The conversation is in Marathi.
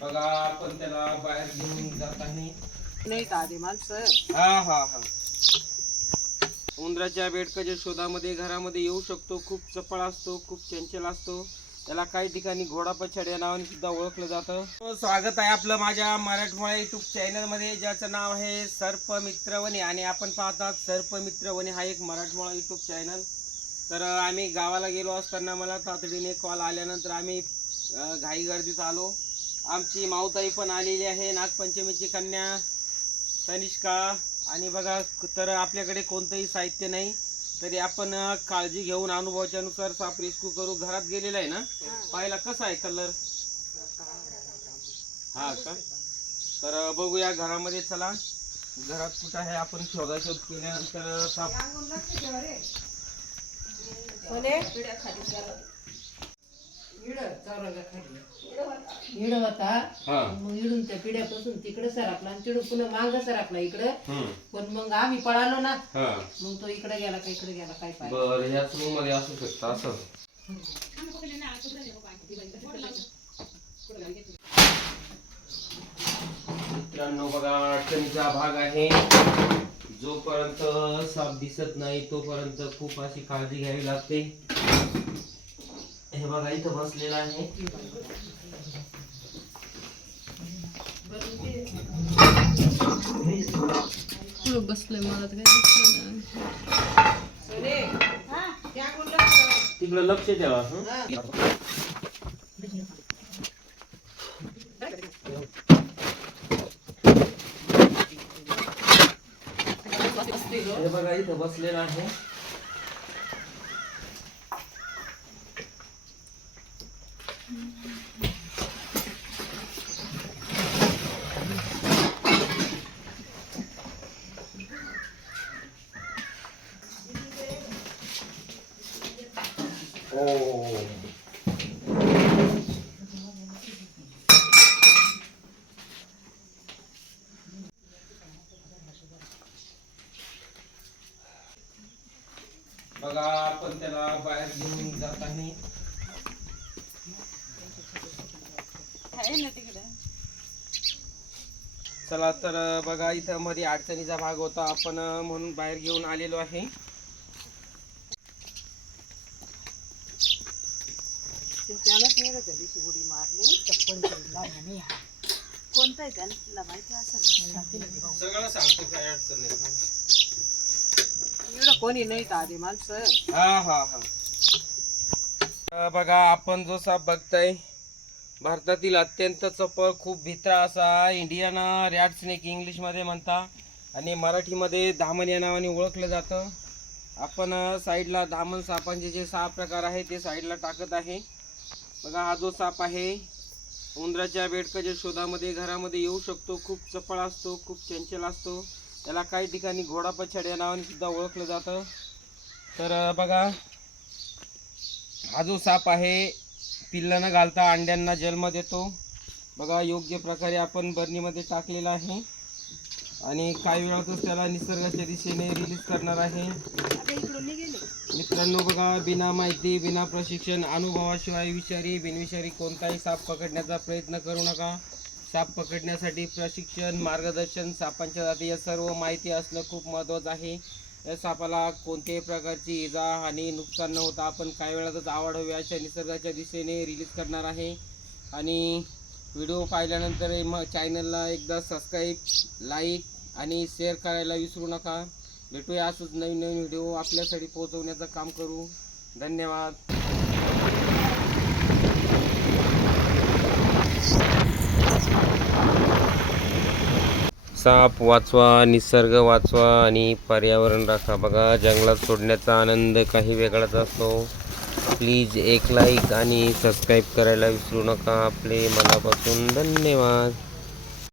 बघा आपण त्याला बाहेर घेऊन जात आहे नाही का आधी माणसं? हा हा हा. उंदराच्या बेडकाच्या शोधामध्ये घरामध्ये येऊ शकतो. खूप चपळ असतो खूप चंचल असतो. त्याला काही ठिकाणी घोडा पछाड या नावाने सुद्धा ओळखलं जातं. स्वागत आहे आपलं माझ्या मराठमोळा युट्यूब चॅनलमध्ये ज्याचं नाव आहे सर्प मित्रवणे आणि आपण पाहतात सर्प मित्रवणे हा एक मराठमोळा युट्यूब चॅनल तर आम्ही गावाला गेलो असताना मला तातडीने कॉल आल्यानंतर आम्ही घाई गर्दीत आलो. आमची माऊताई पण आलेली आहे नागपंचमीची कन्या तनिष्का. आणि बघा तर आपल्याकडे कोणतंही साहित्य नाही तरी आपण काळजी घेऊन अनुभवाच्या नुसार साप रेस्क्यू करू. घरात गेलेला आहे ना? पाहिला कसा आहे कलर हा का? तर बघूया घरामध्ये चला. घरात कुठं आहे? आपण शोधाशोध केल्यानंतर साप होता हा. मग इडून त्या पिढ्यापासून तिकडे सरकला आणि तिकडे पुन्हा मांग सरकला इकडे. पण मग आम्ही पळालो ना. मग तो इकडे गेला का इकडे गेला काय बर ह्याच रूममध्ये असू शकतं असं. मित्रांनो बघा अडचणीचा भाग आहे. जोपर्यंत साप दिसत नाही तोपर्यंत खूप अशी काळजी घ्यावी लागते. हे बघा इथं बसलेला आहे. पुढं बसलोय मला तर काय दिसलं नाही. लक्ष द्यावा हे बघा इथं बसलेला आहे बघा आपण त्याला बाहेर घेऊन जात आहे चला तर बघा इथं मध्ये अडचणीचा भाग होता. आपण म्हणून बाहेर घेऊन आलेलो आहे. त्यानंच त्या दिवशी उडी मारली. चप्पल घेतला म्हणे हा. कोणता आहे त्यांना माहिती असेल सगळं सांगतो काय अडचण नाही. एवढं कोणी नाही का आधी माणसं? हा हा हा. अं, बघा आपण जो साप बघताय भारतातील अत्यंत चपळ खूप भित्रा असा इंडियन रॅट स्नेक इंग्लिशमध्ये म्हणता आणि मराठीमध्ये धामण या नावाने ओळखलं जातं. आपण अं, साईडला धामण सापांचे जे सहा प्रकार आहे ते साईडला टाकत आहे. बघा हा जो साप आहे उंदराच्या बेडकाच्या शोधामध्ये घरामध्ये येऊ शकतो. खूप चपळ असतो खूप चंचल असतो. त्याला काही ठिकाणी घोडा पछाड या नावाने सुद्धा ओळखलं जातं. तर बघा हा जो साप आहे पिल्ला न घालता अंड्यांना जन्म देतो. बघा योग्य प्रकारे आपण बरणीमध्ये टाकलेला आहे. आणि काही वेळातच त्याला निसर्गाच्या दिशेने रिलीज करणार आहे. मित्रांनो बघा बिना माहिती बिना प्रशिक्षण अनुभवाशिवाय विषारी बिनविषारी कोणताही साप पकडण्याचा प्रयत्न करू नका. साप पकडण्यासाठी प्रशिक्षण मार्गदर्शन सापांच्या जाती या सर्व माहिती असणं खूप महत्त्वाचं आहे. या सापाला कोणत्याही प्रकारची इजा हानी नुकसान न होता आपण काही वेळातच आवड हवी अशा निसर्गाच्या दिशेने रिलीज करणार आहे. आणि व्हिडिओ पाहिल्यानंतर मग चॅनलला एकदा सबस्क्राईब लाईक आणि शेअर करायला विसरू नका. भेटूया असंच नवीन नवीन व्हिडिओ आपल्यासाठी पोहोचवण्याचं काम करू. धन्यवाद. साप वाचवा निसर्ग वाचवा आणि पर्यावरण राखा. बघा जंगलात सोडण्याचा आनंद काही वेगळाच असतो. प्लीज एक लाईक आणि सबस्क्राईब करायला विसरू नका. आपले मनापासून धन्यवाद.